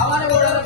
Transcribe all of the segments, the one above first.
అవని కూడా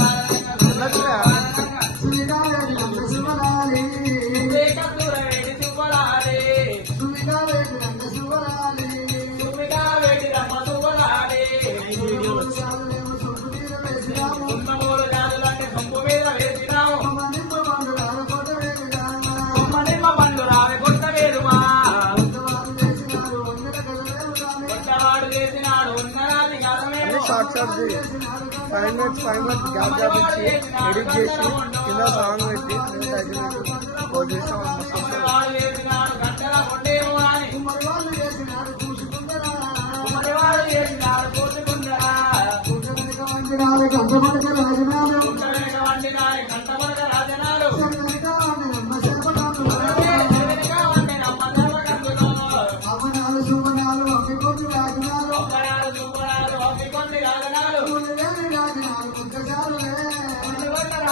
అక్కడిది five minutes five minutes gap gap ఇచ్చి edit చేసి కింద సాంగ్ పెట్టి మేము ఐదు minutes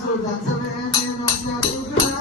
Sultan sebenarnya masih ada juga.